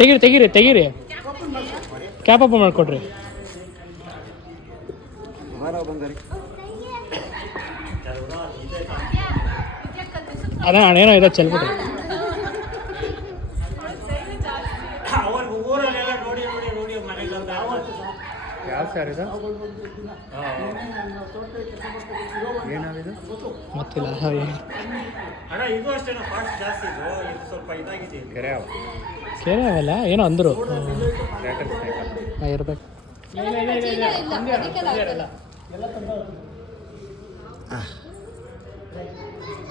ತೆಗೀರಿ cap open ಮಾಡಿಕೊಡ್ರಿ. ಅದೇ ಏನೋ ಇದೆ ಚೆಲ್ಬಿಟ್ರಿ. ಯಾವ ಸರ್ ಇದು ಏನಾಗಿದೆ ಗೊತ್ತಿಲ್ಲ. ಕೆರೆ ಅವಲ್ಲ ಏನೋ ಅಂದರು ಇರ್ಬೇಕು.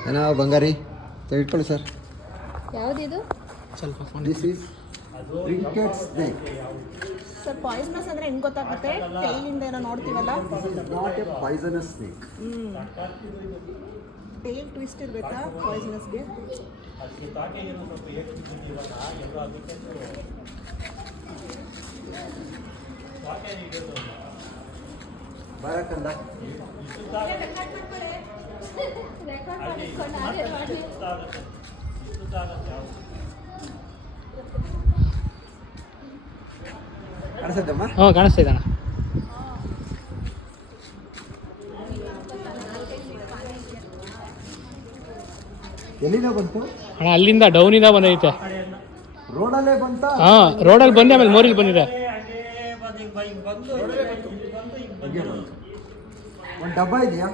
ಏನೋ ಬಂಗಾರಿ ಇಟ್ಕೊಳ್ಳಿ ಸರ್. ಯಾವುದಿದು? ಸ್ವಲ್ಪ ದಿಸ್ ಈಸ್ ರಿಂಕೆಟ್ ಸ್ನೇಕ್. ಸರ್ ಪಾಯ್ಸನಸ್ ಅಂದ್ರೆ ಹೆಂಗ್ ಗೊತ್ತಾಗುತ್ತೆ? ಟೈಲಿಂದ ಏನೋ ನೋಡ್ತೀವಲ್ಲ. Not a poisonous snake. Tail twist ಇರಬೇಕಾ ಪಾಯ್ಸನಸ್ಗೆ? ಬರಕಂದ ಕಾಣಿಸ್ತದಮ್ಮ? ಹ್ಞೂ ಕಾಣಿಸ್ತಾ ಇದ್ದಾನೆ. ಎಲ್ಲಿಂದ ಬಂತು ಅಣ್ಣ? ಅಲ್ಲಿಂದ ಡೌನಿಂದ ಬಂದೈತೆ. ರೋಡಲ್ಲೇ ಬಂತ? ಹಾಂ, ರೋಡಲ್ಲಿ ಬಂದೆ, ಆಮೇಲೆ ಮೋರಿಲಿ ಬಂದಿದೆ. ಒಂದು ಡಬ್ಬ ಇದೆಯಾ?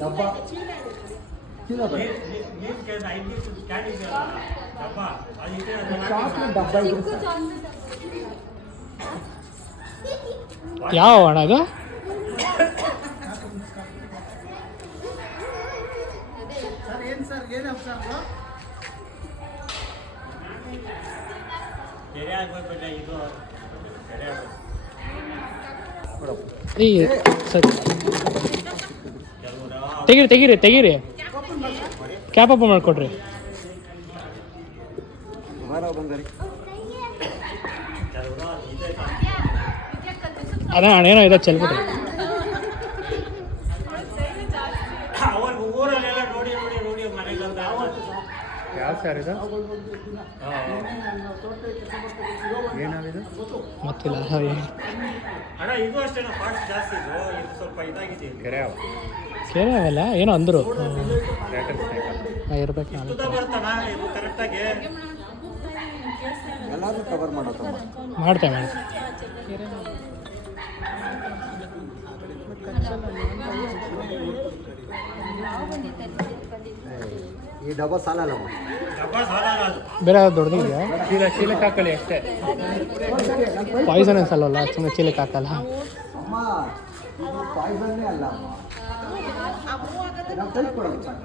ಡಬ್ಬ ಚೀಲ ಡಬ್ಬ ಇದೆ. ಯಾವ ಅಣ್ಣ ಅದು? ಸರಿ ತೆಗೀರಿ ಕ್ಯಾಪ್ ಓಪನ್ ಮಾಡಿಕೊಡ್ರಿ. ಅದೇ ಏನೋ ಇದೆ ಚೆಲ್ಬಿಟ್ರಿ. ಯಾವ ಸರ್ ಇದು ಏನಾಗಿದೆ ಗೊತ್ತಿಲ್ಲ. ಕೆರೆ ಅವಲ್ಲ ಏನೋ ಅಂದರು ಇರ್ಬೇಕು. ಎಲ್ಲರೂ ಕವರ್ ಮಾಡ್ತೇವೆ. ಈ ಡಬ್ಬ ಸಾಲಲ್ಲಮ್ಮ. ಬೇರೆ ದೊಡ್ಡದಿದೆಯಾ? ಚೀಲಕ್ಕೆ ಹಾಕೊಳ್ಳಿ ಅಷ್ಟೇ. ಪಾಯ್ಸನಸ್ ಅಲ್ಲಲ್ಲ, ಸುಮ್ಮನೆ ಚೀಲಕ್ಕೆ ಹಾಕಲ್ಲ. ಅಮ್ಮ ಇದು ಪಾಯ್ಸನ್ನೇ ಅಲ್ಲ ಅಮ್ಮ. ನಾವು ತೆಗೆದುಕೊಡೋದು ಸಾಕು.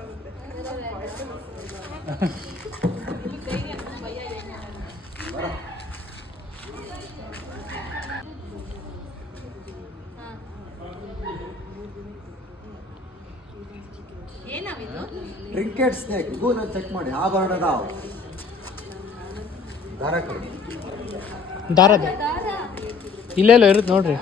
ರಿಂಕೆಟ್ ಸ್ನೇಕ್ ಗೂಗಲ್ ಚೆಕ್ ಮಾಡಿ. ಆಭರಣದ ದಾರ ಕೊಡಿ. ದಾರದ ಇಲ್ಲೆಲ್ಲ ಇರುತ್ತೆ ನೋಡ್ರಿ.